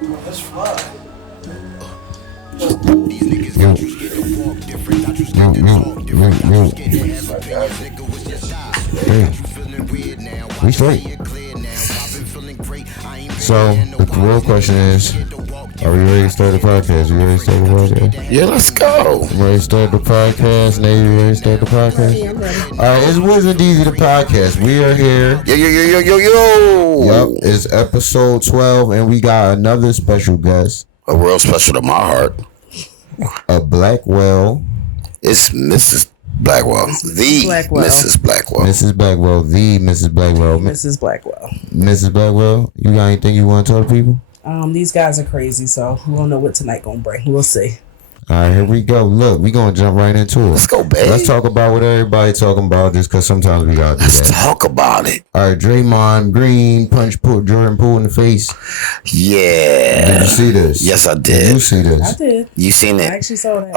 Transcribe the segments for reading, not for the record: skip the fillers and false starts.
That's fly. These niggas got you scared to walk different, got you scared to talk different, got you scared to have opinions, nigga was just die. Got you feeling weird now, We straight. So the real question is, are we ready to start the podcast? You ready to start the podcast? Yeah, let's go. Ready to start the podcast? Nate, you ready to start the podcast? Yeah, I'm ready. Alright, it's Wiz&Deexy the podcast. We are here. Yo. Yup, it's episode 12 and we got another special guest. A real special to my heart. A Blackwell. It's Mrs. Blackwell. The Blackwell. Mrs. Blackwell. Mrs. Blackwell. The Mrs. Blackwell. Mrs. Blackwell. Mrs. Blackwell, you got anything you want to tell the people? These guys are crazy, so we don't know what tonight gonna bring. We'll see. All right, here we go. Look, we gonna jump right into it. Let's go, babe. Let's talk about what everybody talking about, just because sometimes we gotta do Let's that. talk about it. All right, Draymond Green put Jordan Poole in the face. Yeah. Did you see this? Yes, I Did did. you see this? I did. You seen I it? actually saw that.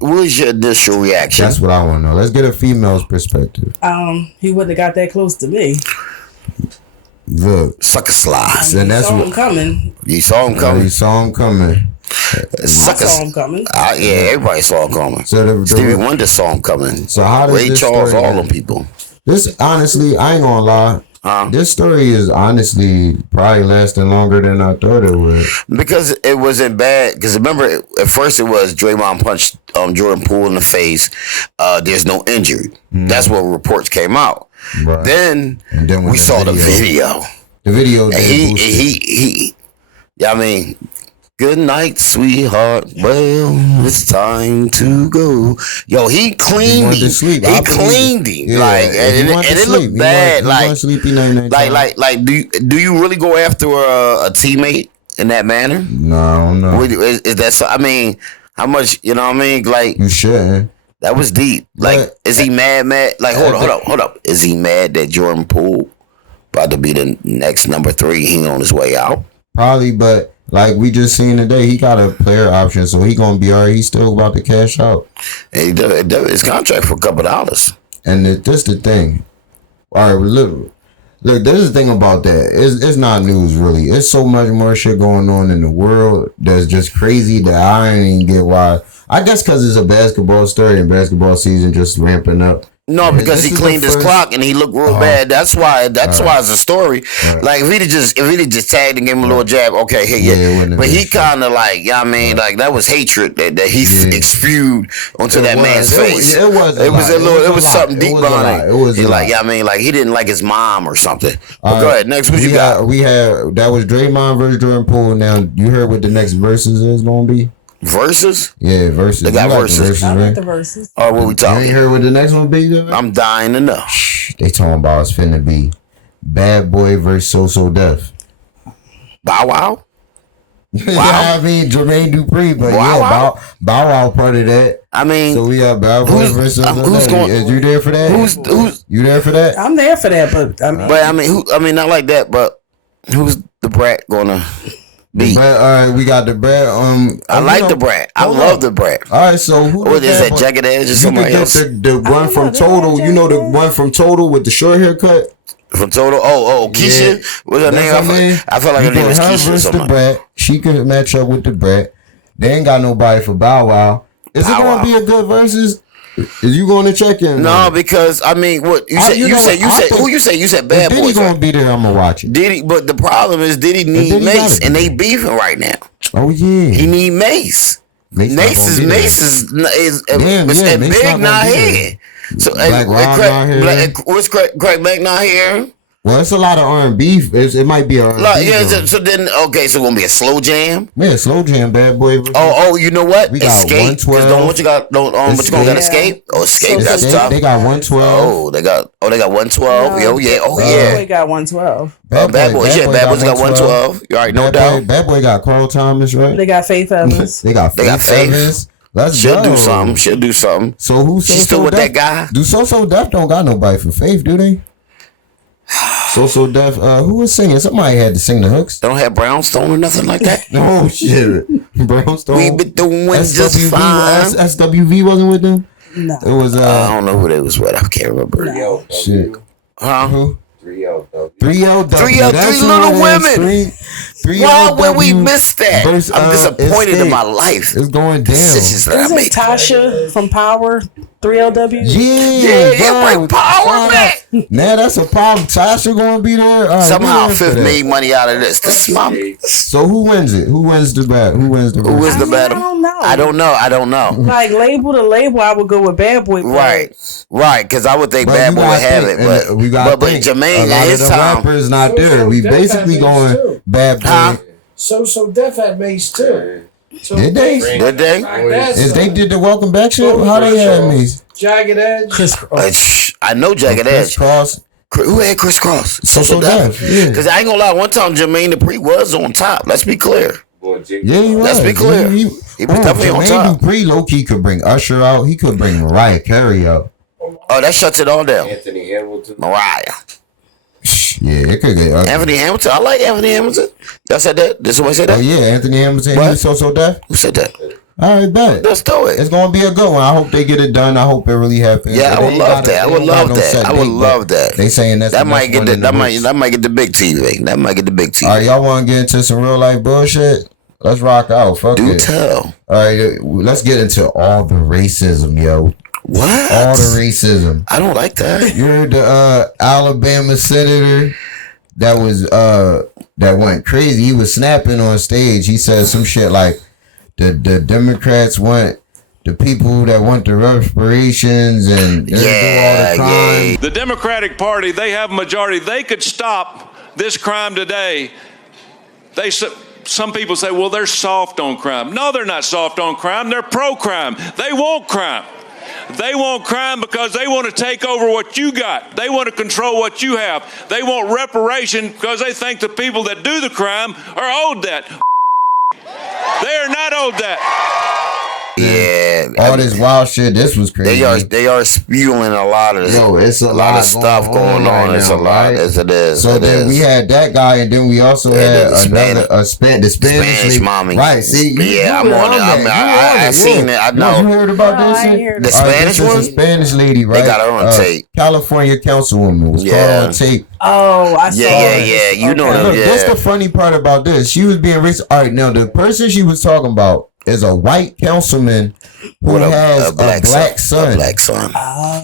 What was your initial reaction? That's what I want to know. Let's get a female's perspective. He wouldn't have got that close to me. Look, Sucker slides. and that's saw what him coming. You saw him you coming. saw him coming. I saw him coming. Yeah, everybody saw him coming. So Stevie Wonder saw him coming. So how does Ray this Charles, story all end? them people. This honestly, I ain't gonna lie. This story is honestly probably lasting longer than I thought it would. Because it wasn't bad. Because remember, at first it was Draymond punched Jordan Poole in the face. There's no injury. That's what reports came out. Right. Then when we saw the video. The video. And he. Yeah, I mean, good night, sweetheart. Well, it's time to go. Yo, he cleaned him. He cleaned him. Yeah, like, and it looked bad. Like, do you really go after a teammate in that manner? No, I don't know. Is that so? I mean, how much? You know what I mean? Like, You shouldn't. that was deep. Like, But- is he mad? Like, hold up. Is he mad that Jordan Poole about to be the next number 3? He on his way out. Probably, but like we just seen today, he got a player option, so he gonna be alright. He's still about to cash out. And he did his contract for a couple dollars. And this the thing. All right, look, this is the thing about that. It's not news really. It's so much more shit going on in the world that's just crazy that I ain't even get why. I guess because it's a basketball story and basketball season just ramping up. No, because he cleaned his clock and he looked real bad. That's why it's a story. Right. Like if he'd just tagged and gave him a little jab, okay, hey, yeah. But he kind of like, you know what I mean, like that was hatred that he spewed onto that man's face. It was something deep behind it. It was like, yeah, I mean, like he didn't like his mom or something. But go ahead, next what you got? We had that was Draymond versus Jordan Poole. Now you heard what the next verses is gonna be. Verses? Yeah, verses. They got verses. I right? like the verses. All right, what we You talking? ain't heard what the next one be? Though? I'm dying to know. They talking about it's finna be Bad Boy versus So Def. Bow Wow? I mean Jermaine Dupri, but Bow Wow part of that. I mean, so we have Bad Boy versus who's going? Is you there for that? Who's you there for that? I'm there for that, but I mean, not like that. But who's the brat gonna be? All right, we got the brat. I like the brat. I love the brat. All right, so who is that? Jagged Edge or somebody else? The one from Total. You know the one from Total with the short haircut. From Total, Keisha. Yeah. What's her name? I felt like her name was Keisha or something. The brat. She could match up with the brat. They ain't got nobody for Bow Wow. Is it gonna be a good versus? Is you going to check in? No, because I mean, what you said? You said? You said Bad Boy. Diddy gonna be there? I'm gonna watch it. Diddy, but the problem is Diddy need Mace, and they beefing right now. Oh yeah, he need Mace. Mace is big not here. So what's Craig Mack not here? Well, it's a lot of R&B. It might be R&B. So then, so it's gonna be a slow jam. Yeah, slow jam, Bad Boy. You know what? We got Escape. What you got? What you gonna get? Escape. Escape. That's tough. They got 112. They got 112. No, yeah. Bad Boy got 112. Bad Boys got 112. You already know that. Bad Boy got Carl Thomas, right? They got Faith Evans. They got Faith. Let's She'll do something. So who's she's still with that guy? Do So Def don't got nobody for Faith, do they? So Def, who was singing? Somebody had to sing the hooks. They don't have Brownstone or nothing like that. Oh shit, Brownstone. We been doing just fine. SWV wasn't with them. No, it was. I don't know who they was with. I can't remember. No. Shit. Huh? Who? 3LW. 3LW. 3 Little Women. Why would we miss that? Versus, I'm disappointed in my life. It's going down. Decisions that I Isn't make. Tasha from Power 3LW? Yeah, bring Power back. Now that's a problem. Tasha gonna be there. Right, Somehow Fifth made money out of this. This is my. So who wins it? Who wins the battle? Who wins the battle? Who is the battle? I don't know. Like label to label, I would go with Bad Boy. Right, because I would think Bad Boy would have it, but Jermaine at his time, rappers not there. We basically going Bad Boy. So Def had Mace too. So Did they? If they did the Welcome Back shit, how they had Mace? Jagged Edge. I know Jagged Edge. Cross. Who had Chris Cross? So Def. Yeah. Because I ain't gonna lie, one time Jermaine Dupri was on top. Let's be clear. Yeah, he was. Let's be clear. He was definitely on top. Jermaine Dupri low-key could bring Usher out. He could bring Mariah Carey out. Oh, that shuts it all down. Anthony Hamilton. Mariah. Yeah, it could get ugly. Anthony Hamilton. I like Anthony Hamilton. Y'all said that? Did somebody say that? Oh, yeah, Anthony Hamilton. What? He was so deaf. Who said that? All right, bet. Let's do it. It's going to be a good one. I hope they get it done. I hope it really happens. Yeah, I would love that. I would love that. They saying that might get that might get the big TV. That might get the big TV. All right, y'all want to get into some real life bullshit? Let's rock out. Fuck Do it. tell. All right, let's get into all the racism, yo. What? All the racism. I don't like that. You're the Alabama senator that was that went crazy. He was snapping on stage. He said some shit like the Democrats want the people that want the reparations and do all the crime. The Democratic Party, they have a majority. They could stop this crime today. Some people say, well, they're soft on crime. No, they're not soft on crime. They're pro-crime. They want crime. They want crime because they want to take over what you got. They want to control what you have. They want reparation because they think the people that do the crime are owed that. They are not owed that. Yeah, all this wild shit. This was crazy. They are spewing a lot of it's a lot of stuff going on. It's a lot as it is. So then we had that guy, and then we also had the Spanish mommy. Right? See, I'm on it. I seen it. I know. You heard about this? The Spanish one. The Spanish lady, right? They got her on tape. California councilwoman was caught on tape. Oh, I saw. Yeah. You know that. Look, that's the funny part about this. She was being racist. All right, now the person she was talking about is a white councilman who has a black son.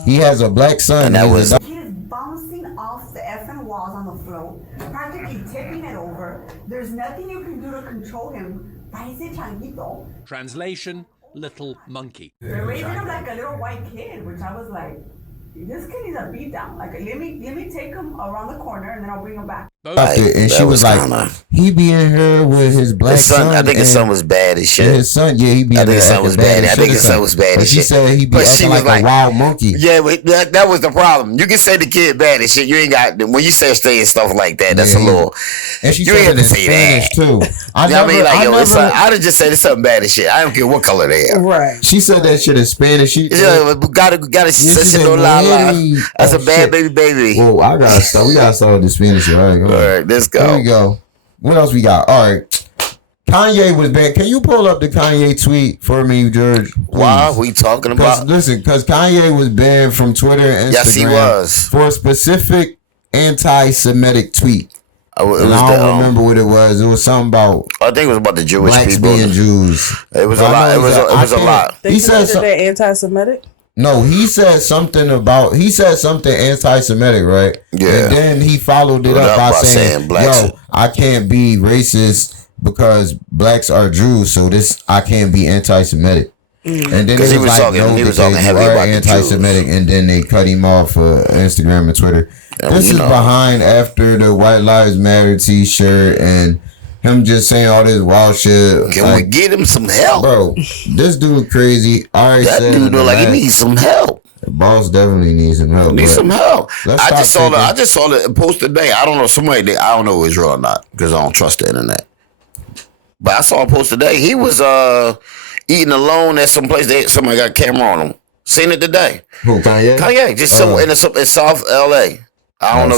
He has a black son. And that was. He is bouncing off the effing walls on the floor, practically tipping it over. There's nothing you can do to control him. Parece changuito. Translation: little monkey. They're raising him like a little white kid, which I was like, this kid needs a beat down. Like, let me take him around the corner and then I'll bring him back. And she was like, he be in here with his black son. I think his son was bad as shit. His son, he be in there. I think his son was bad. As shit. She said he be acting like a wild monkey. Yeah, but that was the problem. You can say the kid bad as shit. You ain't got when you say stuff like that. That's a little. And she said it in Spanish too. I'd have just said it's something bad as shit. I don't care what color they are. Right. She said that shit in Spanish. Gotta that's a bad baby. Whoa, I gotta start. We gotta start with the Spanish shit. All right, let's go. Here we go. What else we got? All right. Kanye was banned. Can you pull up the Kanye tweet for me, George? Please? Why are we talking about? Listen, because Kanye was banned from Twitter and Instagram. Yes, he was. For a specific anti-Semitic tweet. I don't remember what it was. It was something about. I think it was about the Jewish blacks people being Jews. It was a lot. It was a lot. He said that anti-Semitic. No, he said something anti-Semitic, right? Yeah. And then he followed it up by saying, "Yo, I can't be racist because blacks are Jews, so I can't be anti-Semitic." And then he was talking heavy about anti-Semitic, and then they cut him off Instagram and Twitter. This is behind after the White Lives Matter T-shirt and him just saying all this wild shit. Can we get him some help, bro? This dude crazy. That dude look like he needs some help. The boss definitely needs some help. I just saw the post today. I don't know I don't know if it's real or not because I don't trust the internet. But I saw a post today. He was eating alone at some place. Somebody got a camera on him. Seen it today. Who, Kanye? Kanye, just somewhere in South LA. I don't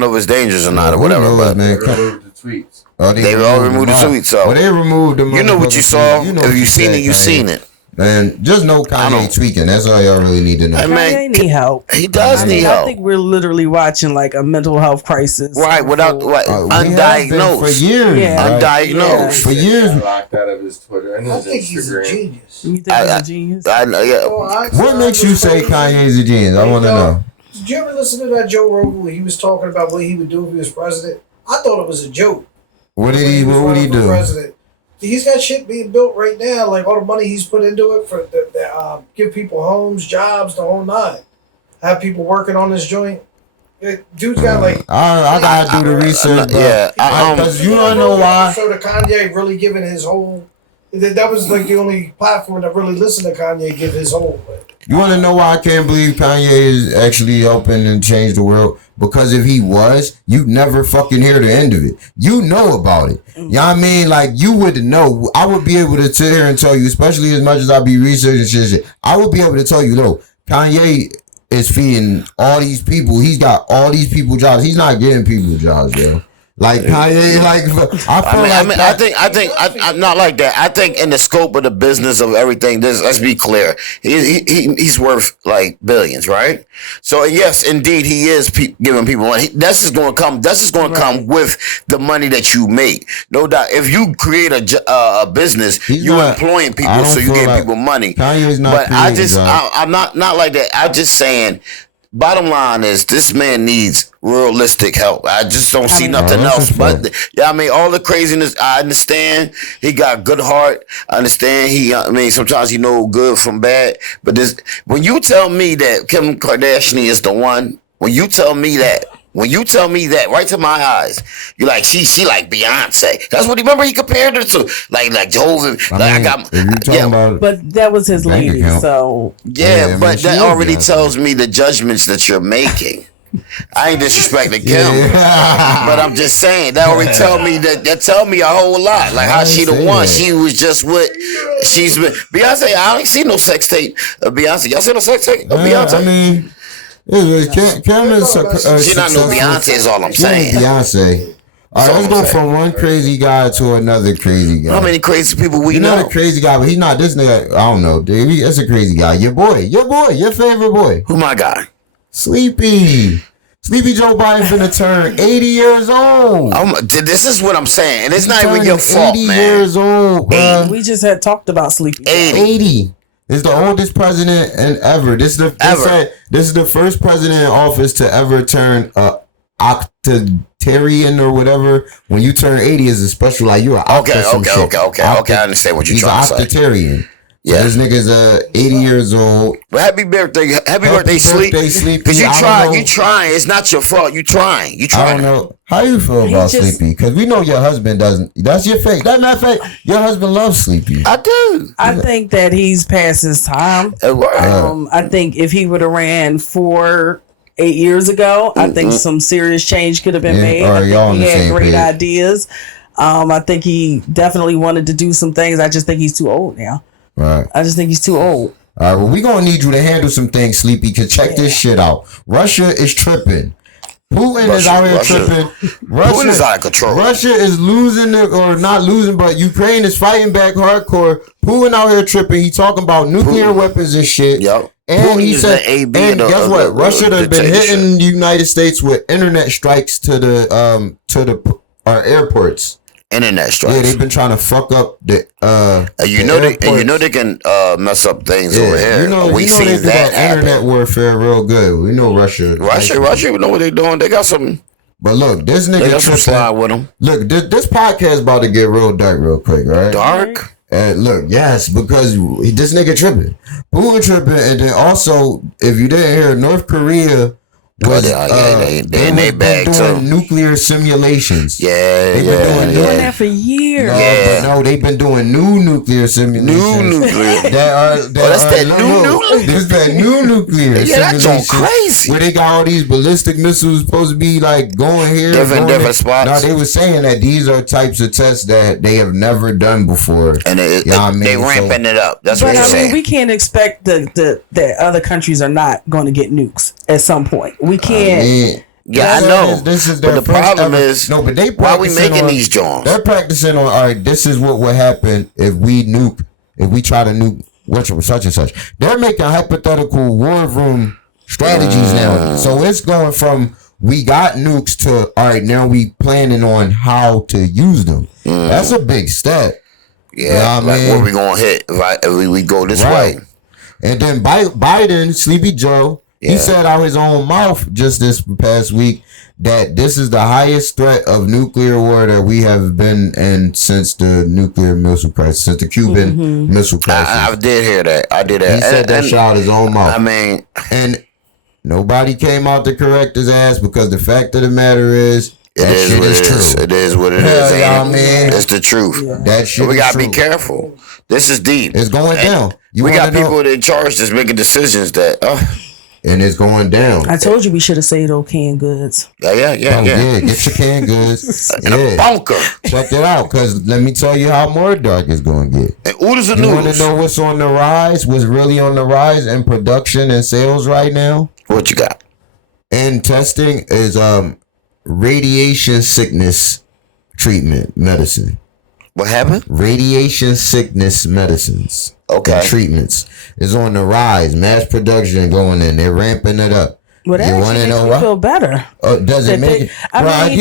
know if it's dangerous or not or whatever. But they removed the tweets. They all removed the tweets. So they removed them. You know what you saw. If you seen it, you seen it. Man, just know Kanye tweaking. That's all y'all really need to know. Hey, man, Kanye need help. He does need I help. think we're literally watching like a mental health crisis. Right, without undiagnosed. For years. Yeah. Undiagnosed. Yeah. For years. Locked out of his Twitter and I his think he's a Instagram. genius. You think he's a genius? I know, yeah. What makes you say Kanye's a genius? I want to know. Did you ever listen to that Joe Rogan where he was talking about what he would do if he was president? I thought it was a joke. What would was he running for do? President. He's got shit being built right now, like all the money he's put into it for give people homes, jobs, the whole nine. Have people working on this joint. Dude's got like. I gotta do the research. Yeah, because you don't know why. So the Kanye really giving his whole. That was like the only platform that really listened to Kanye give his whole. You want to know why I can't believe Kanye is actually helping and change the world? Because if he was, you'd never fucking hear the end of it. You know about it. You know what I mean? Like, you would know. I would be able to sit here and tell you, especially as much as I be researching shit, I would be able to tell you, no, Kanye is feeding all these people. He's got all these people jobs. He's not getting people jobs, yo. Like Kanye, like I think I'm not like that. I think in the scope of the business of everything, let's be clear. He's worth like billions, right? So yes, indeed, he is giving people money. That's just going to come. That's just going to come with the money that you make, no doubt. If you create a business, you're employing people, so you give people money. Kanye's not. But I'm not like that. I'm just saying. Bottom line is, this man needs realistic help. I just don't see nothing else. But I mean, all the craziness. I understand he got good heart. I understand sometimes he know good from bad. But when you tell me that Kim Kardashian is the one, when you tell me that right to my eyes, you're like she like Beyonce. That's what he compared her to, like Jehovah. But that was his lady, so but that already tells me the judgments that you're making. I ain't disrespecting Kim, but I'm just saying that already tell me that tell me a whole lot. Like how she the one, she was just what she's been. Beyonce, I ain't seen no sex tape of Beyonce. Y'all seen no sex tape of Beyonce? I mean. Kim is she not no Beyonce is all I'm saying. Beyonce. All right, let's go from one crazy guy to another crazy guy. How many crazy people we know? Not a crazy guy, but he's not this nigga. I don't know, dude. That's a crazy guy. Your favorite boy. Who my guy? Sleepy Joe Biden finna turn 80 years old. This is what I'm saying, and it's not even your fault, 80 man. years old, bro. we just had talked about Sleepy. 80. Is the oldest president ever. This is the first president in office to ever turn octogenarian or whatever. When you turn 80 is a special, like you're an Okay. I understand what you're trying to say. He's an octogenarian. Yeah, this nigga's 80 years old. Well, happy birthday, Sleep. Because you trying. It's not your fault. You trying. I don't know how you feel about Sleepy. Because we know your husband doesn't. That's your fake. That matter of fact, your husband loves Sleepy. I do. I think that he's past his time. I think if he would have ran 8 years ago, I think some serious change could have been made. I think he had great ideas. I think he definitely wanted to do some things. I just think he's too old now. Right. I just think he's too old. All right, well, we're going to need you to handle some things, Sleepy, because check this shit out. Russia is tripping. Putin is out here tripping. Putin is out of control. Russia is losing, or not losing, but Ukraine is fighting back hardcore. Putin out here tripping. He talking about nuclear weapons and shit. Yep. And Putin he said, and guess what? Russia has been hitting the United States with internet strikes to our airports. Internet strikes. Yeah, they've been trying to fuck up the you know they can mess up things over here. We see that internet warfare real good. We know Russia, we know what they're doing. They got some. But look, this nigga they got some slide with them. Look, this podcast about to get real dark real quick, right? Dark. And look, yes, because this nigga tripping, Putin tripping, and then also, if you didn't hear, North Korea. They in their bag too. Nuclear simulations. They've been doing that for years. They've been doing new nuclear simulations. New nuclear. This is that new nuclear. Yeah, that's going crazy. Where they got all these ballistic missiles supposed to be like going here, different spots. No, they were saying that these are types of tests that they have never done before, and they ramping it up. That's what you're saying. We can't expect that other countries are not going to get nukes at some point. We can't. I know. This is but the problem is, but they why are we making these joints? They're practicing on. All right, this is what would happen if we try to nuke such and such. They're making hypothetical war room strategies now. So it's going from we got nukes to all right, now we planning on how to use them. That's a big step. Yeah, you know like where we gonna hit if we go this way. And then Biden, Sleepy Joe, he said out his own mouth just this past week that this is the highest threat of nuclear war that we have been in since the nuclear missile crisis, since the Cuban missile crisis. I did hear that. He said that shit out his own mouth. I mean, and nobody came out to correct his ass because the fact of the matter is, that shit is true. It is what it is. It's the truth. Yeah. That shit we gotta true. be careful. This is deep. It's going down. We got people in charge that's making decisions that. And it's going down. I told you we should have saved those canned goods. Yeah. Get your canned goods in a bunker. Check it out, because let me tell you how more dark it's going to get. And orders the news. You want to know what's on the rise? What's really on the rise in production and sales right now? What you got? And testing is radiation sickness treatment medicine. What happened? Radiation sickness medicines. Okay. Treatments is on the rise. Mass production going in. They're ramping it up. Well, that actually makes me feel better. Does it make it? I mean,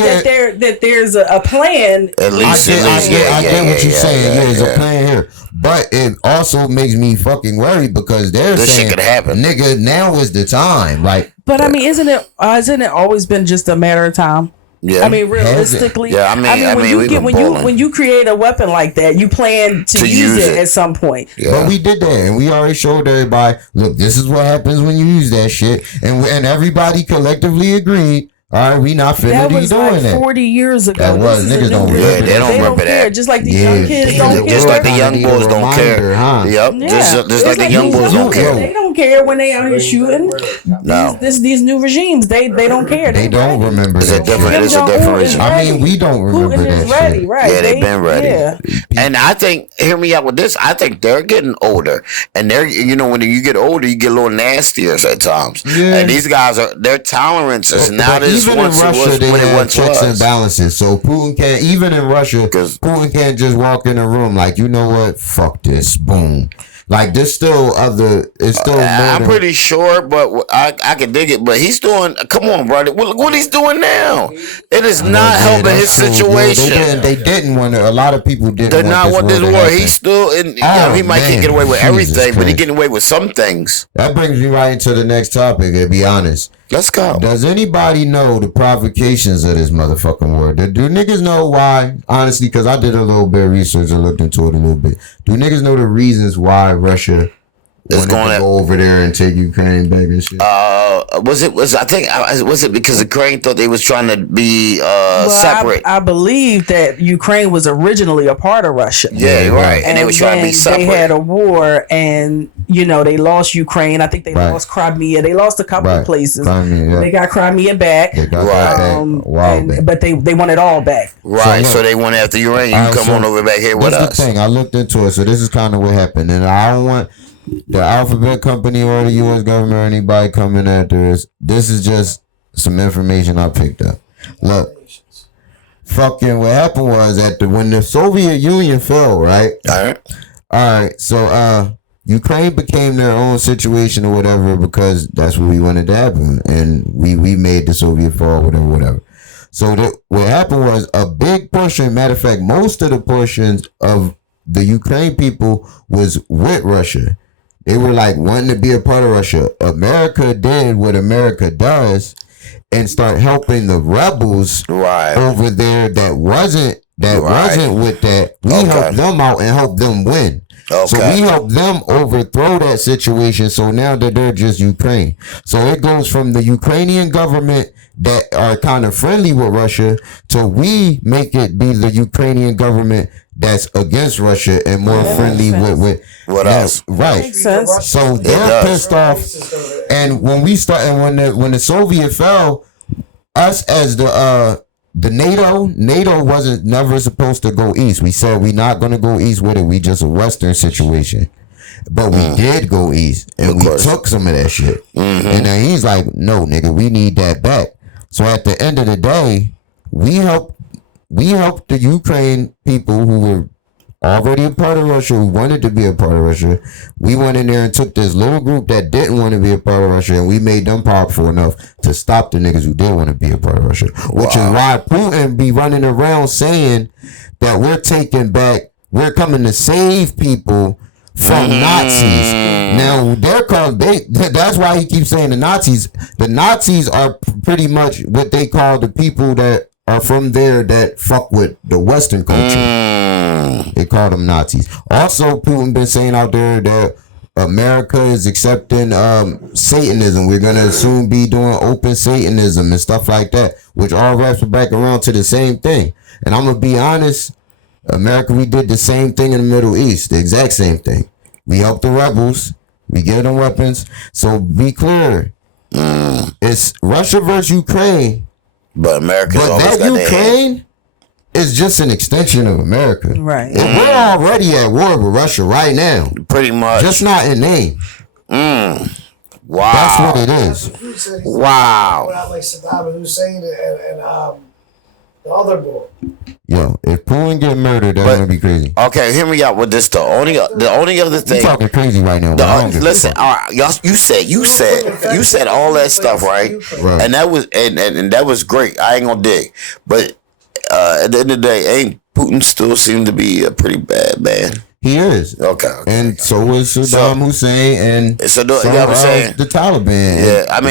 that there's a plan. At least, I get what you're saying. There's a plan here. But it also makes me fucking worried because they're this saying, shit could happen. Nigga, now is the time. Like, but I mean, isn't it always been just a matter of time? Yeah. I mean, realistically, I mean, when you create a weapon like that, you plan to use it at some point. Yeah. But we did that, and we already showed everybody. Look, this is what happens when you use that shit, and everybody collectively agreed. All right, we not finna be doing that. 40 years ago. That was niggas don't remember. Yeah, they don't remember that. Just like the young kids don't care. Just like the young boys don't care. Yep. Just like the young boys don't care. They don't care when they out here shooting. No. These new regimes, they don't care. They don't remember that. It's a different reason. I mean, we don't remember that ready, shit. right? Yeah, they've been ready. Yeah. And I think, hear me out with this. I think they're getting older, and they're when you get older, you get a little nastier at times. Yeah. And these guys their tolerances now this even in Russia they have checks and balances. So Putin can't, even in Russia, Putin can't just walk in a room like, you know what, fuck this, boom. Like there's still it's still more I'm pretty sure, but I can dig it. But he's doing. Come on, brother. What he's doing now? It is not helping his situation. Yeah, they didn't want to. A lot of people didn't. Did not want this war. He's still in. He might can't get away with everything, but he's getting away with some things. That brings me right into the next topic. To be honest, let's go. Does anybody know the provocations of this motherfucking war? Do niggas know why? Honestly, because I did a little bit of research and looked into it a little bit. Do niggas know the reasons why Russia wanted to go over there and take Ukraine back and shit? Was it because Ukraine thought they was trying to be separate? I believe that Ukraine was originally a part of Russia. Yeah, right. And they was trying to be separate. They had a war, and they lost Ukraine. I think they lost Crimea. They lost a couple of places. Crimea, They got Crimea back. They got back. But they want it all back. Right. So they went after Ukraine. You come on over back here with us. That's the thing. I looked into it. So this is kind of what happened, and I don't want the Alphabet Company or the U.S. government or anybody coming after us. This is just some information I picked up. Look, fucking what happened was when the Soviet Union fell, right? All right. So Ukraine became their own situation or whatever because that's what we wanted to happen, and we made the Soviet fall, whatever. So what happened was a big portion. Matter of fact, most of the portions of the Ukraine people was with Russia. They were like wanting to be a part of Russia. America did what America does and start helping the rebels over there that wasn't with that. We helped them out and helped them win. So we helped them overthrow that situation. So now that they're just Ukraine. So it goes from the Ukrainian government that are kind of friendly with Russia to we make it be the Ukrainian government that's against Russia and more friendly with what else? Right. Makes sense. So they're pissed off. And when when the Soviet fell, us as the NATO wasn't never supposed to go east. We said we're not gonna go east with it. We just a Western situation. But we did go east and we took some of that shit. And then he's like, no, nigga, we need that back. So at the end of the day, we helped the Ukraine people who were already a part of Russia, who wanted to be a part of Russia. We went in there and took this little group that didn't want to be a part of Russia, and we made them powerful enough to stop the niggas who did want to be a part of Russia. Which is why Putin be running around saying that we're coming to save people from Nazis. Now they're called. That's why he keeps saying the Nazis. The Nazis are pretty much what they call the people that are from there that fuck with the Western culture. They call them Nazis. Also, Putin been saying out there that America is accepting Satanism. We're gonna soon be doing open Satanism and stuff like that, which all wraps back around to the same thing. And I'm gonna be honest, America, we did the same thing in the Middle East, the exact same thing. We helped the rebels. We gave them weapons. So be clear, it's Russia versus Ukraine. But America's always that got Ukraine is just an extension of America. Right. And we're already at war with Russia right now. Pretty much. Just not in name. Wow. That's what it is. Wow. Like Saddam Hussein and the other boy. Yo, if Putin get murdered, that's gonna be crazy. Okay, hear me out with this. The only other thing. You talking crazy right now. Listen, all right, y'all. You said all that stuff, right? And that was and that was great. I ain't gonna dig, but at the end of the day, ain't Putin still seem to be a pretty bad man? He is. Okay. And so is Saddam Hussein and so you know what I'm saying? The Taliban. Yeah, I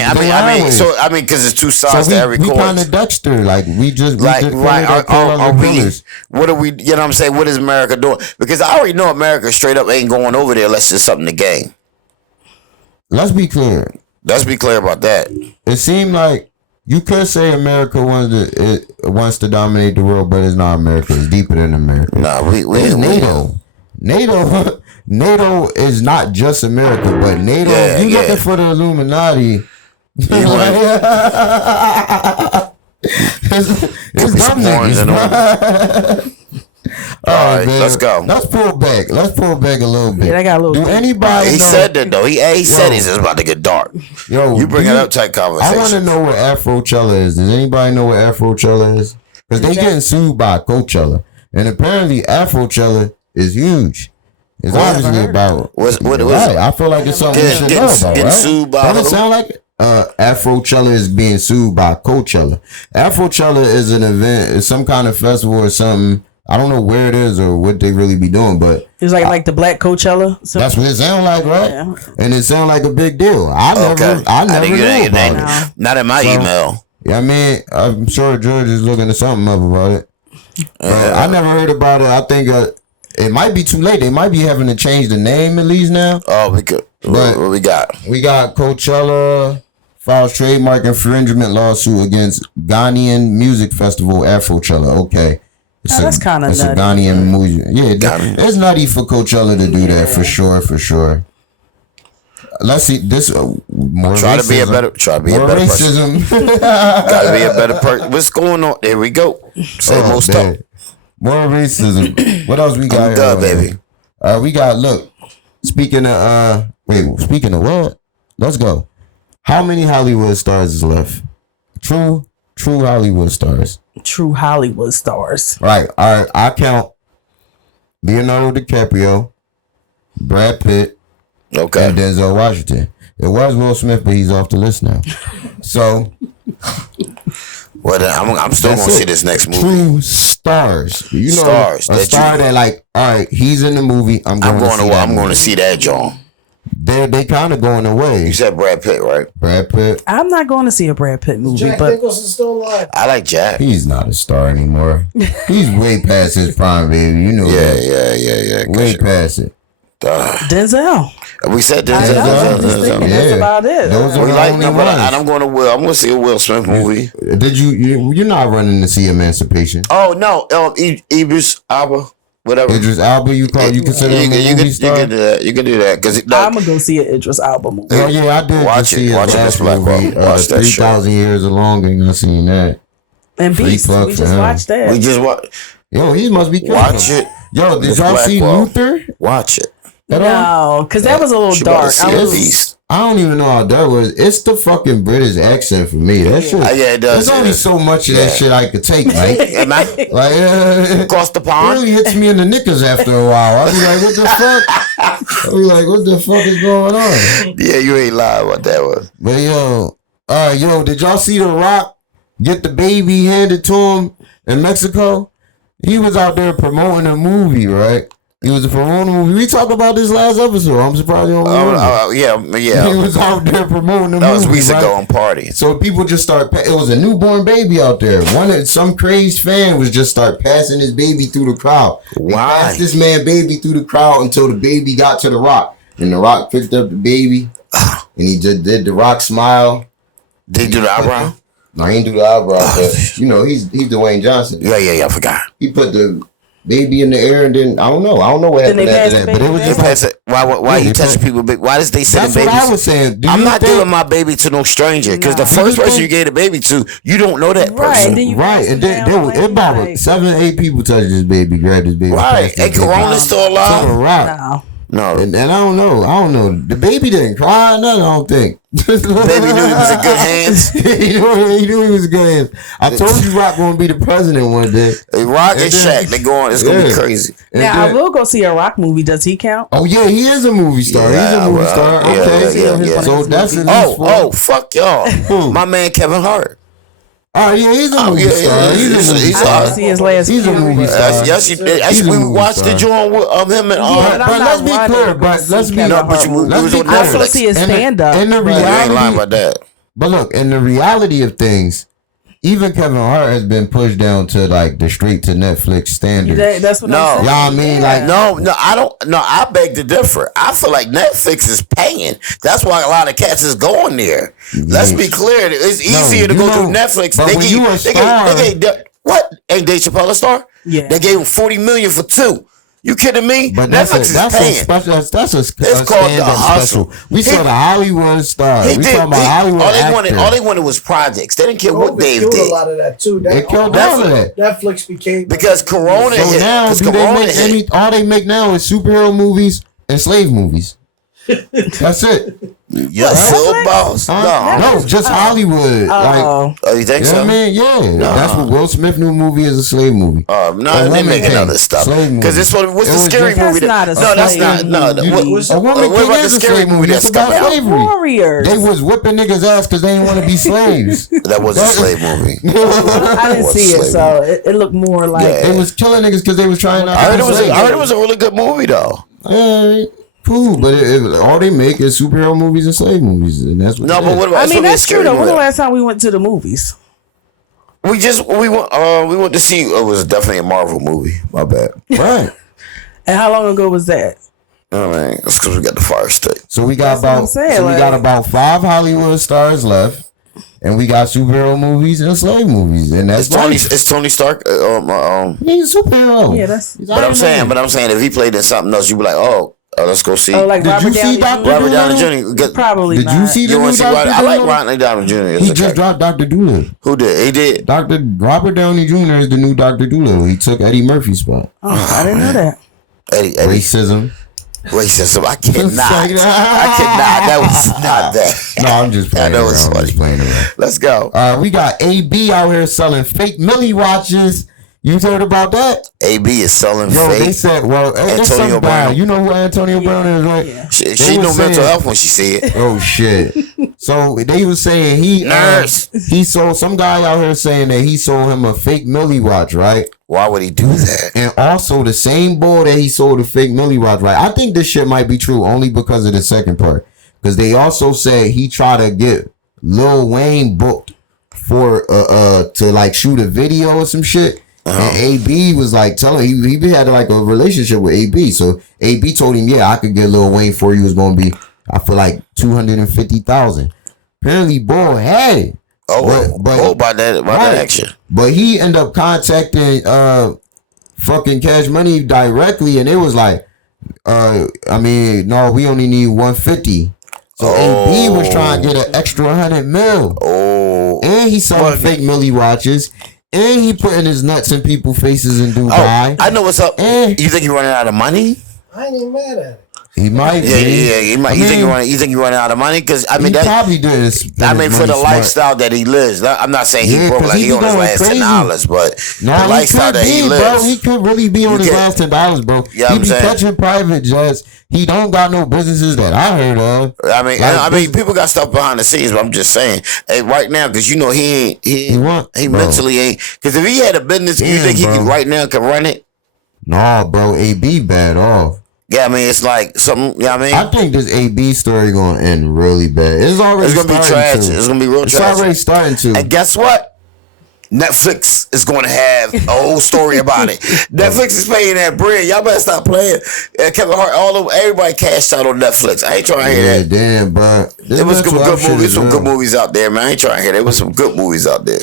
mean, because it's two sides to every coin. We kind of Dexter, like we just right. Are we? What are we? You know what I'm saying? What is America doing? Because I already know America straight up ain't going over there unless it's something to gain. Let's be clear. Let's be clear about that. It seemed like you could say America wants to dominate the world, but it's not America. It's deeper than America. Nah, it's NATO. NATO is not just America, but NATO. You looking for the Illuminati? It's dumb niggas. All right, let's go. Let's pull back a little bit. Yeah, I got a little. Do anybody? He said that though. He said he's just about to get dark. Yo, you bring it up, tight conversation. I want to know what Afrochella is. Does anybody know what Afrochella is? Because they getting sued by Coachella, and apparently Afrochella is huge. It's obviously about what right. I feel like it's something we should know about. Getting sued by Doesn't it sound like it? Afrochella is being sued by Coachella. Afrochella is an event, it's some kind of festival or something. I don't know where it is or what they really be doing, but it's like the Black Coachella. So that's what it sounds like, right? Yeah. And it sounds like a big deal. I never knew about it. Not in my email. Yeah, I mean, I'm sure George is looking at something up about it. I never heard about it. I think it might be too late. They might be having to change the name at least now. Oh, we could. What we got? We got Coachella files trademark infringement lawsuit against Ghanaian music festival Afrochella. Okay. That's kind of nutty. It's a Ghanaian music. Yeah, it's nutty for Coachella to do that for sure. Let's see this. More try racism. to be a better. Try to be a better racism. person. Gotta be a better person. What's going on? There we go. Say more stuff. More racism. What else we got? I'm done, baby. We got. Look. Speaking of what? Let's go. How many Hollywood stars is left? True Hollywood stars. True Hollywood stars. Right. All right. I count Leonardo DiCaprio, Brad Pitt, and Denzel Washington. It was Will Smith, but he's off the list now. So, well, I'm still gonna see this next movie. True stars. You know, stars. A star that like, all right, he's in the movie. I'm going to see that, John. They kind of going away. You said Brad Pitt, right? Brad Pitt. I'm not going to see a Brad Pitt movie, Jack but Nicholson's still alive. I like Jack. He's not a star anymore. He's way past his prime, baby. You know that. Yeah. Way past it. Denzel. We said Denzel. That's about it. Those are we the like only number. ones. I'm going to Will. I'm going to see a Will Smith movie. Did you're not running to see Emancipation? Oh no, Idris Elba. Whatever. Idris Elba, you consider him a movie star? You can do that because I'm gonna go see an Idris Elba movie. Oh yeah, I did. Watch it. Watch it, Blackwell. Watch that 3,000 Years of Longing. I seen that. And Beast. We just watched that. We just watched. Yo, he must be. Watch it. Yo, did y'all see Luther? Watch it. No, because that was a little dark. I was Beast. I don't even know how that was. It's the fucking British accent for me. That shit. Yeah, it does. There's only so much of that shit I could take, right? Like, across the pond. It really hits me in the knickers after a while. I'll be like, what the fuck? I'll be like, what the fuck is going on? Yeah, you ain't lying what that was. But yo, did y'all see The Rock get the baby handed to him in Mexico? He was out there promoting a movie, right? He was promoting a movie. We talked about this last episode. I'm surprised you don't remember. Yeah. He was out there promoting a movie. That was weeks ago on party. So people just start. It was a newborn baby out there. Some crazed fan was just start passing his baby through the crowd. They passed this man baby through the crowd until the baby got to The Rock, and The Rock picked up the baby, and he just did The Rock smile. Did he do the eyebrow? No, he didn't do the eyebrow. But, he's Dwayne Johnson. Yeah. I forgot. He put the baby in the air, and then I don't know what happened after that. But it was just like, why you touch people? Why does they send babies? That's what I was saying. I'm not giving my baby to no stranger because the first person you gave the baby to, you don't know that person. Right, and then about 7 or 8 people touched this baby, grabbed this baby. Right, and Corona's still alive. No, and I don't know. The baby didn't cry, nothing. I don't think. Baby knew he was in good hands. he knew he was in good hands. I told you Rock gonna be the president one day. Rock and Shaq, they going. It's gonna be crazy. Now I will go see a Rock movie. Does he count? Oh yeah, he is a movie star. He's a movie star. Okay, so that's at least fuck y'all. My man Kevin Hart. Oh yeah, he's a movie star. He's a movie star. Yes, we watched the joint with him and all. But let's be clear. I also see his stand up. In the reality, lying about that. But look, in the reality of things, even Kevin Hart has been pushed down to like the straight to Netflix standards. That's what I'm saying. Y'all mean like no, I don't. No, I beg to differ. I feel like Netflix is paying. That's why a lot of cats is going there. Let's be clear. It's easier to go through Netflix. What? Ain't Dave Chappelle a star? Yeah. They gave him $40 million for 2. You kidding me? But Netflix is paying. That's a it's called the hustle. Special. We saw the Hollywood star. We talking about Hollywood all they wanted was projects. They didn't care what Dave killed did. A lot of that too. They killed all of that. Netflix became because Corona. So now all they make now is superhero movies and slave movies. That's it. Yes, boss. No, just Hollywood. You think so? Man, that's what Will Smith new movie is, a slave movie. No, they making other stuff. Because it's what's the scary movie? That's not. What about the scary movie that's coming out? Warriors. They was whipping niggas' ass because they didn't want to be slaves. That was a slave movie. I didn't see it, so it looked more like it was killing niggas because they was trying to. I heard it was a really good movie though. Cool, but all they make is superhero movies and slave movies, and that's what. No, but what about? I mean, that's true though. When the last time we went to the movies? We went to see. It was definitely a Marvel movie. My bad. Right. And how long ago was that? Oh man, that's because we got the Fire Stick. So we got about 5 Hollywood stars left. And we got superhero movies and slave movies, and that's it's Tony Stark. He's a superhero. Yeah, that's. But I'm saying, if he played in something else, you'd be like, let's go see. Like did you see Robert Downey Jr.? Probably. Did you see the new Dr. I like Robert Downey Jr. He just dropped Dr. Doolittle. Who did? He did. Robert Downey Jr. is the new Dr. Doolittle. He took Eddie Murphy's spot. Oh, I didn't know that. Eddie. Racism. I cannot. That was not that. No, I'm just playing around. Let's go. We got AB out here selling fake Millie watches. You heard about that? AB is selling fake. They said, Antonio Brown. You know who Antonio Brown is, right? Yeah. She knew mental health when she said it. Oh shit! So they was saying he sold some guy out here saying that he sold him a fake Millie watch, right? Why would he do that? And also the same boy that he sold a fake Millie watch, right? I think this shit might be true only because of the second part. Because they also say he tried to get Lil Wayne booked for to like shoot a video or some shit. And AB was like telling he had like a relationship with AB. So AB told him, I could get Lil Wayne for you. It was gonna be, I feel like $250,000. Apparently, boy had it. By that action. But he ended up contacting fucking Cash Money directly, and it was like, no, we only need $150. So AB was trying to get an extra $100 million. And he selling fake Millie watches. And he putting his nuts in people's faces in Dubai. I know what's up. You think he running out of money? I ain't even mad at it. He might. Yeah. He might. You think he running out of money? Because I mean, he probably did. For the lifestyle that he lives. I'm not saying he broke like he on his last $10, but the lifestyle that he lives, bro, he could really be on his last $10, bro. Yeah, he be catching private jets. He don't got no businesses that I heard of. I mean, people got stuff behind the scenes, but I'm just saying, hey, right now, because he mentally ain't. Because if he had a business, you think he could right now could run it? No, bro, AB bad off. Yeah, I mean, it's like something. You know what I mean? I think this AB story gonna end really bad. It's gonna be tragic. It's gonna be real tragic. It's already starting to. And guess what? Netflix is going to have a whole story about it. Netflix is paying that bread. Y'all better stop playing. Kevin Hart, everybody cashed out on Netflix. I ain't trying to hear that. Damn, bro. There was good movies. Some good movies out there, man. I ain't trying to hear that. There was some good movies out there.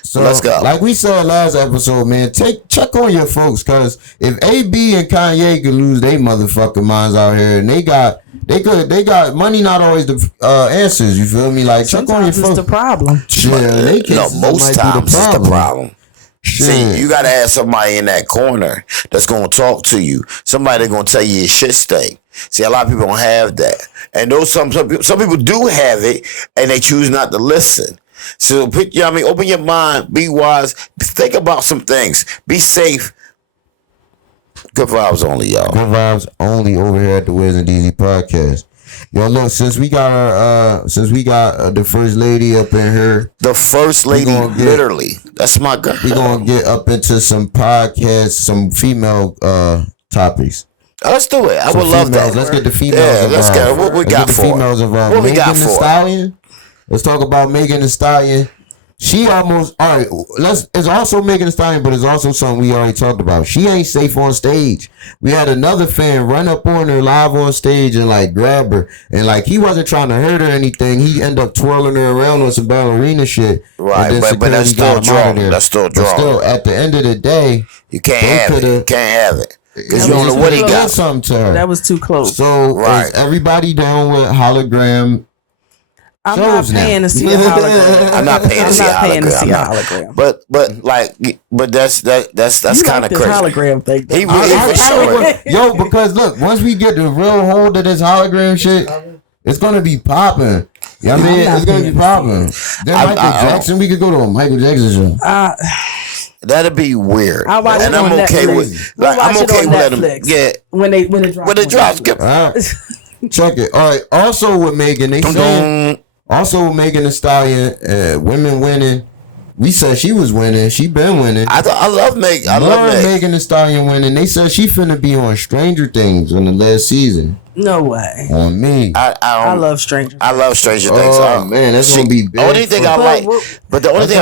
So let's go. Like we said last episode, man, check on your folks, cause if AB and Kanye could lose their motherfucking minds out here, and they got money, not always the answers. You feel me? Like check on your folks. It's the problem. Yeah, most times it's the problem. Shit. See, you gotta have somebody in that corner that's gonna talk to you. Somebody that's gonna tell you your shit stink. See, a lot of people don't have that, and those some people do have it, and they choose not to listen. So, open your mind, be wise, think about some things, be safe. Good vibes only, y'all. Good vibes only over here at the Wiz&Deexy podcast. Yo, look, since we got the first lady up in here, the first lady, literally, that's my girl. We gonna get up into some podcasts, some female topics. Let's do it. I would love that. Let's get the females. Yeah, let's get what we got for. What we got for Stallion. Let's talk about Megan Thee Stallion. She almost all right. It's also Megan Thee Stallion, but it's also something we already talked about. She ain't safe on stage. We had another fan run up on her live on stage and like grab her, and like he wasn't trying to hurt her or anything. He ended up twirling her around on some ballerina shit. Right, but that's still drawn. That's still drawn. But still, at the end of the day, you can't have it. You can't have it. Because you don't know what he got. Something to her. That was too close. So is everybody down with hologram? I'm not paying to see a hologram. I'm not paying to see a hologram. But that's kind of crazy. Hologram thing. He really for sure. Yo, because look, once we get the real hold of this hologram shit, it's gonna be popping. You know what I mean? It's gonna be popping. Then Michael Jackson, we could go to a Michael Jackson show. That'd be weird. I'll watch it on Netflix. I'm okay with Netflix. Yeah. When it drops. Check it. All right. Also with Megan, they said. Also with Megan Thee Stallion, women winning. We said she was winning. She been winning. I love Megan. I love Megan Thee Stallion winning. They said she finna be on Stranger Things on the last season. No way. On me. I love Stranger Things. I love Stranger Things. Oh man, that's gonna be big. The only thing I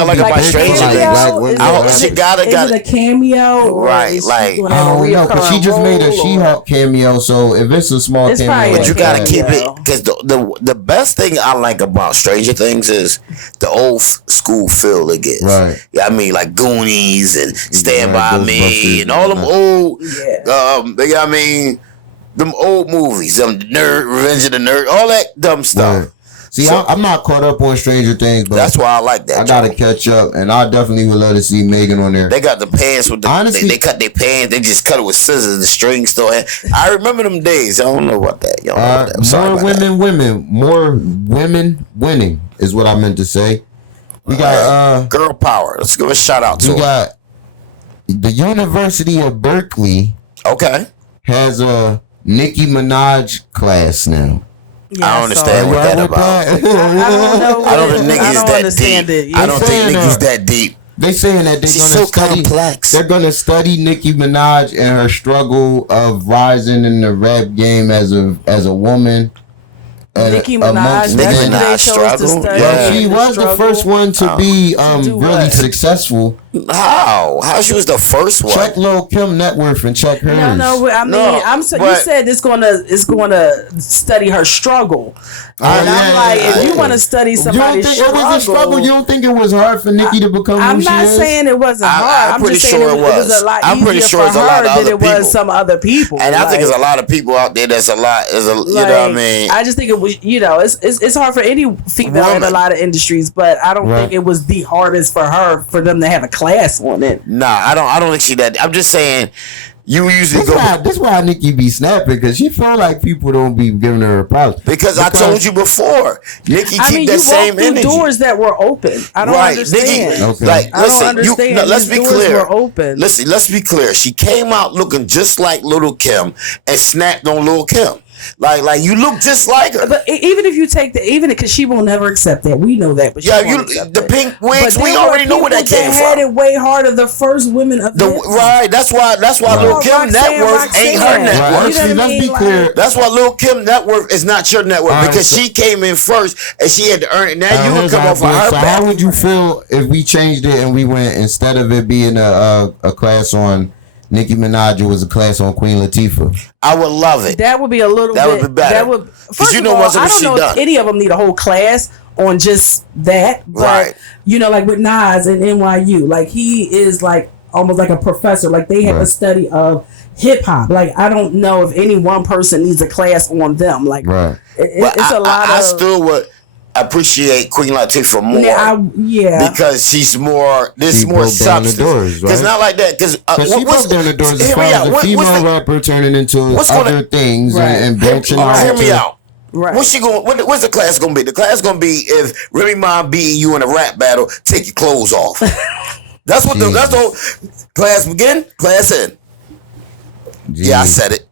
like about Stranger Things, she got it a cameo, right? Like I don't know, because she just made a She-Hulk cameo. So if it's a small cameo, but you gotta keep it, because the best thing I like about Stranger Things is the old school feel it gets. Right. Yeah, I mean like Goonies and Stand By Me and all them old. I mean. Them old movies, Revenge of the Nerd, all that dumb stuff. Right. See, I'm not caught up on Stranger Things, but that's why I like that. I gotta catch up, and I definitely would love to see Megan on there. They got the pants with the. Honestly, they cut their pants. They just cut it with scissors. The string still had. I remember them days. I don't know about that. Y'all know that. More women winning is what I meant to say. We got girl power. Let's give a shout out to. We got the University of Berkeley. Okay. Has a Nicki Minaj class now. Yeah, I don't understand what that about. I don't think Nicki's that deep. I don't think Nicki's that deep. They saying that they're gonna study. Complex. They're gonna study Nicki Minaj and her struggle of rising in the rap game as a woman. Nicki Minaj struggle. She was the first one to be really successful. How she was the first one? Check Lil Kim net worth and check hers. No. I mean, you said it's gonna study her struggle. And I'm like, if you want to study somebody's struggle, it was a struggle. You don't think it was hard for Nicki to become who she is? I'm not saying it wasn't hard. I'm just saying it was a lot easier for her than it was some other people. And I think there's a lot of people out there that's you know what I mean? I just think it was, it's hard for any female in a lot of industries, but I don't think it was the hardest for her for them to have a class on it. Nah, I don't think she that. I'm just saying You usually That's why Nicki be snapping, because she feel like people don't be giving her props. Because I told you before, Nicki keep that same energy. Doors that were open. I don't understand. Nicki, like, I don't understand. Let's be clear. Were open. Listen, let's be clear. She came out looking just like Lil' Kim and snapped on Lil' Kim. Like you look just like her. But even if you take because she will never accept that. We know that. But the pink wigs, we already know where that came from. Had it way harder. The first women of right. That's why Lil' Kim net worth ain't her net worth. Right. Let's be clear. That's why Lil' Kim net worth is not your net worth, because she came in first and she had to earn it. Now you can come off of her back. How would you feel if we changed it and we went, instead of it being a class on Nicki Minaj, it was a class on Queen Latifah? I would love it. That would be a little bit. That would be better. That would. First you of know all, what's I don't know if any of them need a whole class on just that. But, right. Like with Nas and NYU, like he is like almost like a professor. Like they have a study of hip hop. Like I don't know if any one person needs a class on them. Like it's a lot of. I still would appreciate Queen Latifah more. Because she's more. There's more substance. Because not like that. Because she broke down the doors as far as a female rapper turning into other things and branching out. Hear me out. Right. What's the class gonna be? The class gonna be if Remy Ma beating you in a rap battle, take your clothes off. That's what that's the class begin. Class end. Jeez. Yeah, I said it.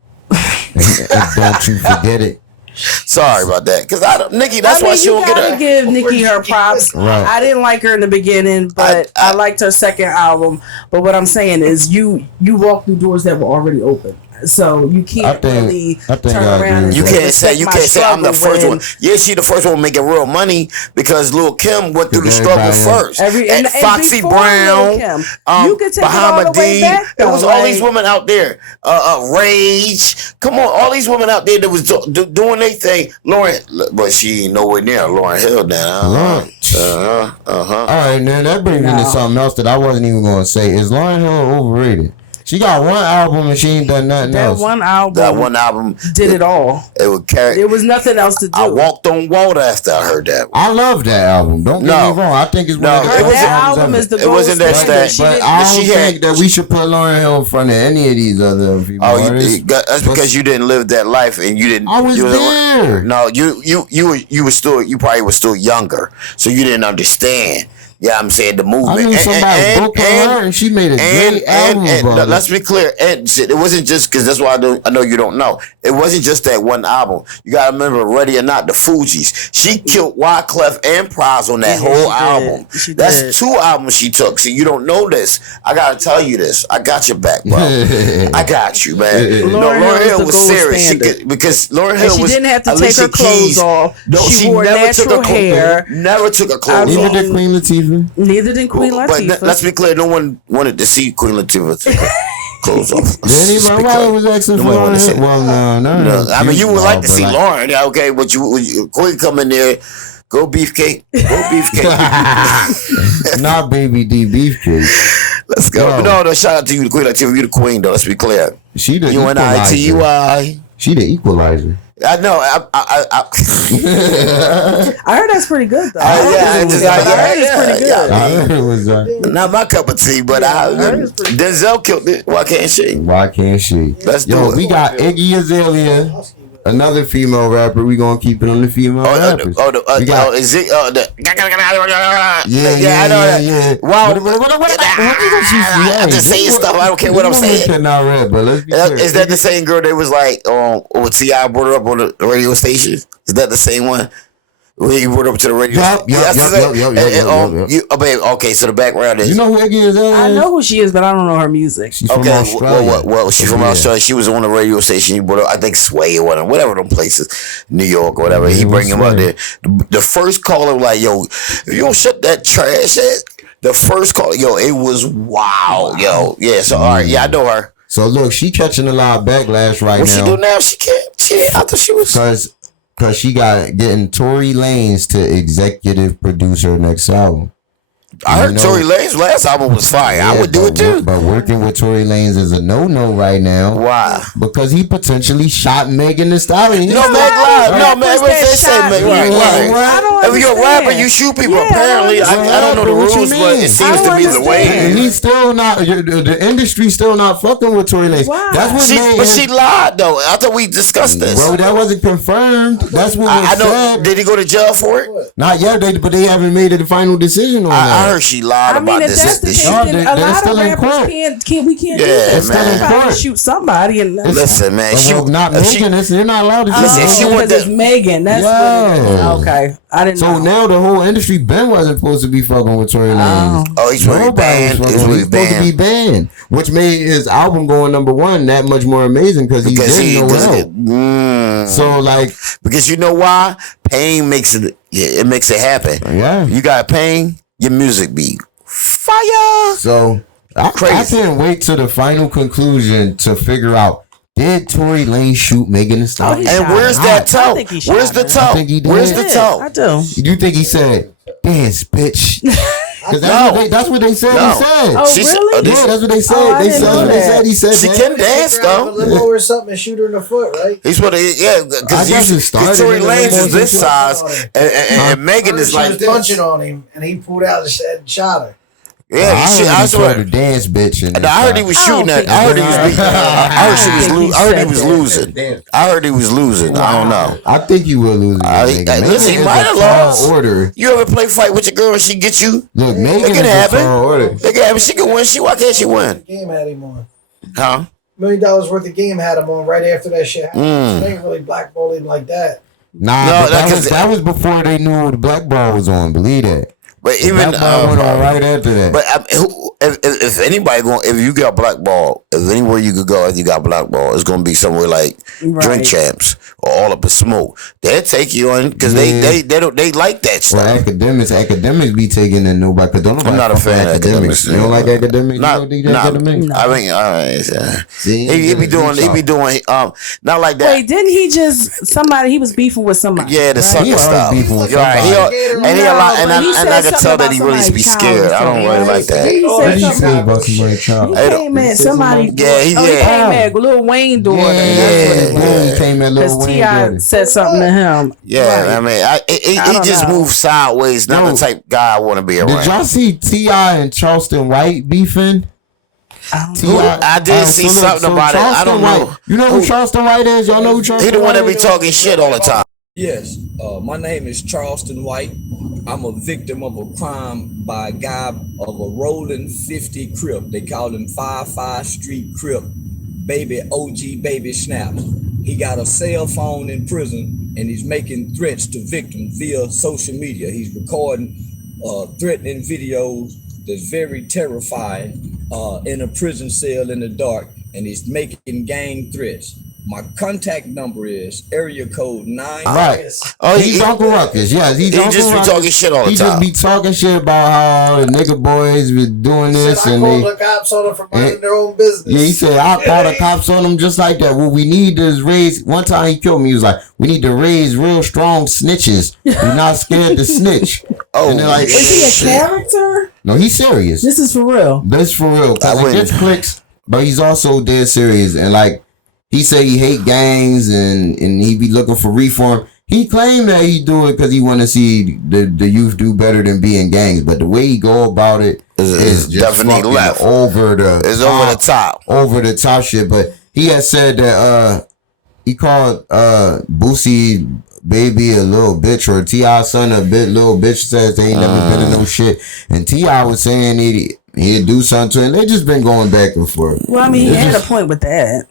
And don't you forget it. Sorry about that, because Nicki. That's why she don't get her. Give Nicki her props. Right. I didn't like her in the beginning, but I liked her second album. But what I'm saying is, you walk through doors that were already open, so you can't really turn around. You can't say I'm the first one. Yeah, she the first one making real money because Lil' Kim went through the struggle first. And Foxy Brown, you could take Bahama D. There was all these women out there. Rage, come on, all these women out there that was doing their thing. Lauren, but she ain't nowhere near Lauryn Hill now. All right, now that brings me to something else that I wasn't even going to say. Is Lauryn Hill overrated? She got one album and she ain't done nothing else. That one album did it all. It would carry. There was nothing else to do. I walked on water after I heard that one. I love that album. Don't get me wrong. I think it's one of the best album is the It wasn't that stat. But I don't think that we should put Lauryn Hill in front of any of these other female artists. That's because you didn't live that life and you didn't. I was there. No, you were still. You probably were still younger, so you didn't understand. Yeah, I'm saying the movement. I knew somebody booked her and she made a great album. And let's be clear, it wasn't just because that's why I know you don't know. It wasn't just that one album. You gotta remember, Ready or Not, the Fugees. She killed Wyclef and Pras on that whole album. That's 2 albums she took. See, you don't know this. I gotta tell you this. I got your back, bro. I got you, man. Lauryn Hill was serious because Lauryn Hill was. She didn't have to take her clothes off. No, she wore never took her hair. Never took her clothes off. Neither did Queen Latifah. Neither did Queen Latifah. But let's be clear, no one wanted to see Queen Latifah take her clothes off. Anybody was asking for Lauryn? Well, no. I mean, you would like to see Lauryn, okay? But you Queen come in there, go Beefcake, not Baby D Beefcake. Let's go. No, shout out to you, Queen Latifah. You the queen, though. Let's be clear. She the UNITUI. She the equalizer. I know. I heard that's pretty good, though. I heard it's pretty good. I heard it was not my cup of tea, but Denzel killed it. Why can't she? Let's do it. We got Iggy Azalea, another female rapper. We gonna keep it on the female rappers. Is it? I know that. Yeah. Wow. I'm just saying stuff. I don't care what I'm saying. Is that the same girl that was like, T.I. brought her up on the radio station? Is that the same one? When you brought up to the radio. Okay, so the background is. You know who Iggy is? I know who she is, but I don't know her music. She's from Australia. Well, she's from Australia. She was on the radio station. You brought up, I think, Sway or whatever them places, New York or whatever. He bring him out there. The first caller was like, yo, if you don't shut that trash ass. The first caller, it was wow. Yo. Yeah, so all right. Yeah, I know her. So look, she catching a lot of backlash right now. What she do now? She can't. I thought she was. Because she getting Tory Lanez to executive produce her next album. I heard Tory Lanez's last album was fire. I would do it too. But working with Tory Lanez is a no-no right now. Why? Because he potentially shot Megan Thee Stallion. No, Meg lied. No, Meg. What they say, Meg? Right. I don't If you're a rapper, you shoot people. Apparently, I don't know the rules, but it seems to be the way. And he's still not. The industry's still not fucking with Tory Lanez. That's what. But she lied though. I thought we discussed this. Well, that wasn't confirmed. That's what I know. Did he go to jail for it? Not yet, but they haven't made the final decision on that. I heard she lied about this. That's the case, a lot of rappers can't do that. Somebody shoot somebody and listen, man. Not Megan. They're not allowed to do that. It's Megan. That's okay. I didn't know. So now the whole industry wasn't supposed to be fucking with Tory Lanez. Oh, he's supposed to be banned. He's supposed to be banned, which made his album going #1 that much more amazing because he didn't know help. So like, because you know why? Pain makes it. It makes it happen. Yeah, you got pain. Your music be fire. So I can't wait to the final conclusion to figure out. Did Tory Lanez shoot Megan Thee Stallion? And where's that toe? Where's the toe? I think he did. Where's the toe? I do. You think he said, "Dance, bitch"? Because that's what they said. He said. Oh, really? Yeah, that's what they said. He said she can dance though. A little over something and shoot her in the foot, right? He's what because Tory Lanez is this size and Megan is like this. She was punching on him and he pulled out his head and shot her. Yeah, I swear to dance, bitch. And I heard he was shooting at. I heard he was. I heard he was losing. I heard he was losing. I don't know. I think he will lose. Listen, he might have lost. You ever play fight with your girl and she get you? Look, they can have it. They can have it. She can win. Why can't she win? Game had him on. Huh? $1 million worth of game had him on right after that shit happened. They ain't really blackballed him like that. Nah, that was before they knew the black ball was on. Believe that. But even went on right after that. But if anybody if you got blackball, if anywhere you could go, if you got blackball, it's gonna be somewhere like Drink Champs or All Up in Smoke. They'll take you on because they like that stuff. Well, academics be taking in nobody. Cause don't nobody. I'm not a fan of academics. You don't like academics? Not, you don't academics? I mean, he be doing not like that. Wait, didn't he just he was beefing with somebody? Yeah, the sucker stuff. And I can tell that he really be scared. I don't really like that. He came at somebody. He came at Lil Wayne daughter. He came at Lil Wayne daughter. Said something to him. Yeah, I mean, he just moved sideways. Not the type guy I want to be around. Did y'all see T.I. and Charleston White beefing? I did see something about it. I don't know. You know who Charleston White is? Y'all know who Charleston White is? He the one that be talking shit all the time. Yes, my name is Charleston White. I'm a victim of a crime by a guy of a rolling 50 Crip. They call him 55 Street Crip, baby OG baby snaps. He got a cell phone in prison and he's making threats to victims via social media. He's recording threatening videos that's very terrifying in a prison cell in the dark, and he's making gang threats. My contact number is area code 9. Right. Oh, he's Uncle Ruckus. Yes, he just be talking shit all the time. He just be talking shit about how the nigga boys be doing this and I called the cops on them for minding their own business. Yeah, he said I called the cops on them just like that. What we need is raise. One time he killed me. He was like, we need to raise real strong snitches. We're not scared to snitch. Oh, and like, is he a character? No, he's serious. This is for real. This for real. Like, just clicks, but he's also dead serious and like. He said he hate gangs and he be looking for reform. He claimed that he do it because he want to see the youth do better than being gangs. But the way he go about it is just definitely left over the top shit. But he had said that he called Boosie baby a little bitch or T.I. son a little bitch. Says they ain't never been in no shit. And T.I. was saying he'd do something to him. They just been going back and forth. Well, I mean, he had a point with that.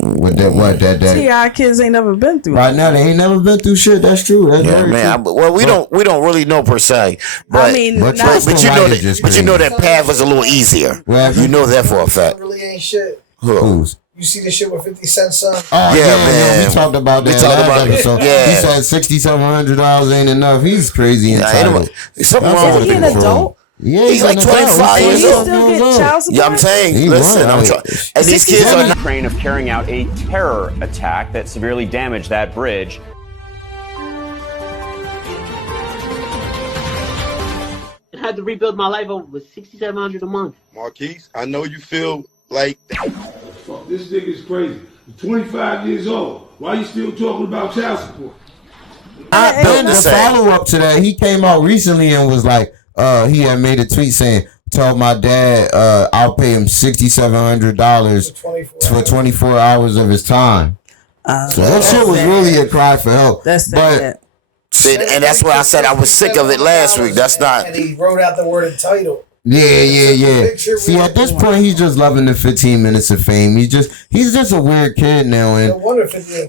With that T.I. kids ain't never been through right now. They ain't never been through shit. That's true. That's very true. Well, we don't really know per se. But I mean, but you know that path was a little easier. You know that for a fact. Really ain't shit. Who's? You see the shit with 50 Cent son? Oh yeah, man. We talked about that. He said $6,700 ain't enough. He's crazy entitled. Something wrong with him. Is he an adult? Yeah, he's like 25 years old. Yeah, I'm saying, listen, I'm trying. And these kids are not. Ukraine of carrying out a terror attack that severely damaged that bridge. I had to rebuild my life over with $6,700 a month. Marquise, I know you feel like. Fuck, this nigga's crazy. You're 25 years old. Why you still talking about child support? And the follow up to that, he came out recently and was like, he had made a tweet saying, told my dad I'll pay him $6,700 for 24 hours of his time. So that shit was really a cry for help. That's that. And that's why I said I was sick of it last week. That's not. And he wrote out the word entitled. Yeah. See, at this point, he's just loving the 15 minutes of fame. He's just a weird kid now. And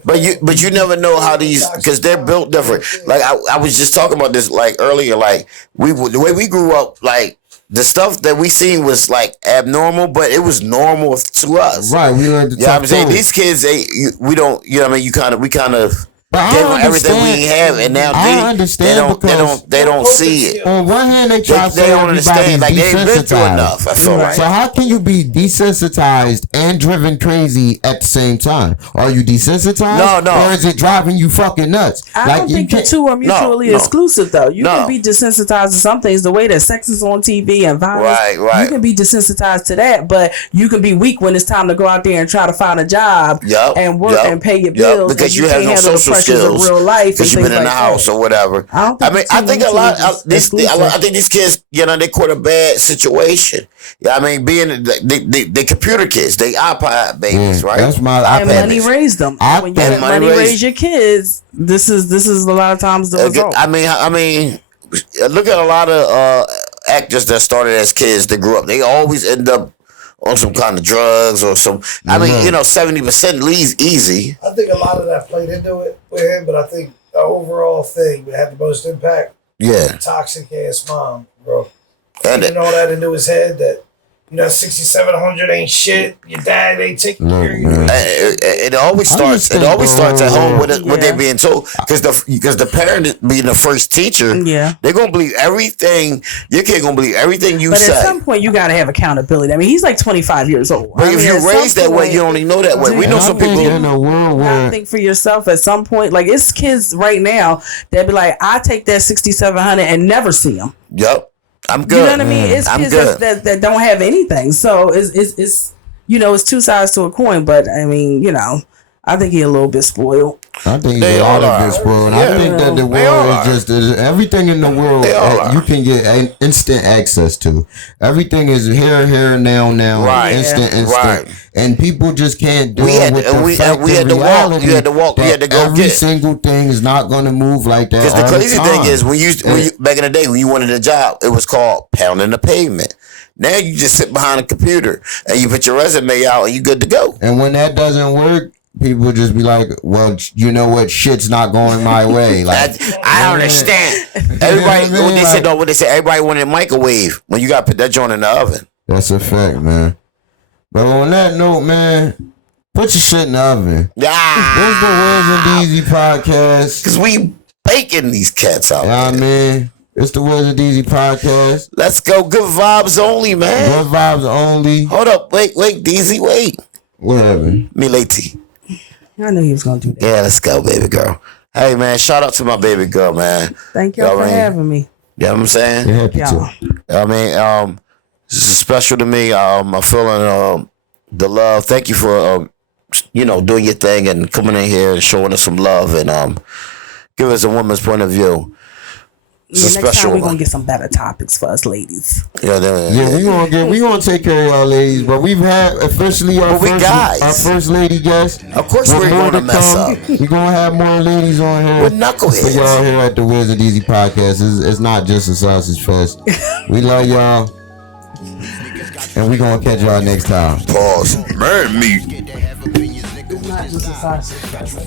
but you never know how these, because they're built different. Like I was just talking about this like earlier. Like the way we grew up, like the stuff that we seen was like abnormal, but it was normal to us. Right, we learned to talk. I'm saying these kids, we don't. You know what I mean? We kind of. Give them everything we have, and now they don't see it. On one hand, they try to say don't understand, like they ain't been through enough. I feel like. So how can you be desensitized and driven crazy at the same time? Are you desensitized? No. Or is it driving you fucking nuts? I don't think the two are mutually exclusive, though. You can be desensitized to some things. The way that sex is on TV and violence, right. You can be desensitized to that, but you can be weak when it's time to go out there and try to find a job and work and pay your bills because you have no social skills of real life because you've been in the house or whatever. I think a lot. I think these kids, they caught a bad situation. Yeah, I mean, being the computer kids, they iPad babies, right? That's my and money raised them. When you let money raise your kids, this is a lot of times the result. I mean, look at a lot of actors that started as kids that grew up. They always end up on some kind of drugs or some. I mean, 70% leaves easy. I think a lot of that played into it with him, but I think the overall thing that had the most impact. Yeah. Toxic ass mom, bro. And all that into his head that 6,700 ain't shit. Your dad ain't taking care of you. It always starts. It always starts at home with what they're being told, because the parent being the first teacher. Yeah, they're gonna believe everything. Your kid gonna believe everything you say. But at some point, you gotta have accountability. I mean, he's like 25 years old. But if you're raised that way, you only know that way. We know some people in a world where think for yourself at some point. Like it's kids right now that be like, I take that 6,700 and never see them. Yep. I'm good. You know what I mean? It's kids that don't have anything. So it's two sides to a coin. But I mean, I think he's a little bit spoiled. I think they all a bit spoiled. I think that the world is just everything in the world you can get instant access to. Everything is here, now, right. instant. Right. And people just can't do it with the fact we had to walk. We had to walk. We had to go every single thing is not going to move like that. Because the crazy thing is, when you back in the day when you wanted a job, it was called pounding the pavement. Now you just sit behind a computer and you put your resume out and you good to go. And when that doesn't work, people just be like, well, you know what? Shit's not going my way. Like I understand. Everybody, what they say, everybody wanted a microwave when you got to put that joint in the oven. That's a fact, man. But on that note, man, put your shit in the oven. This is the Wiz&Deexy podcast. Because we baking these cats out. Yeah, man. It's the Wiz&Deexy podcast. Let's go. Good vibes only, man. Good vibes only. Hold up. Wait, Deezy, wait. Whatever. Me late. I knew he was going to do that. Yeah, let's go, baby girl. Hey, man, shout out to my baby girl, man. Thank y'all for having me. You know what I'm saying? You're happy to. I mean, this is special to me. I'm feeling the love. Thank you for, doing your thing and coming in here and showing us some love and give us a woman's point of view. It's next time we're gonna get some better topics for us ladies. Yeah, we gonna take care of y'all ladies, but we've had officially our first lady guest. Of course we're gonna mess up. We're gonna have more ladies on here. We're knuckleheads. For y'all here at the Wiz&Deexy podcast. It's not just a sausage fest. We love y'all. And we gonna catch y'all next time. Pause. Burn me. It's not just a sausage fest.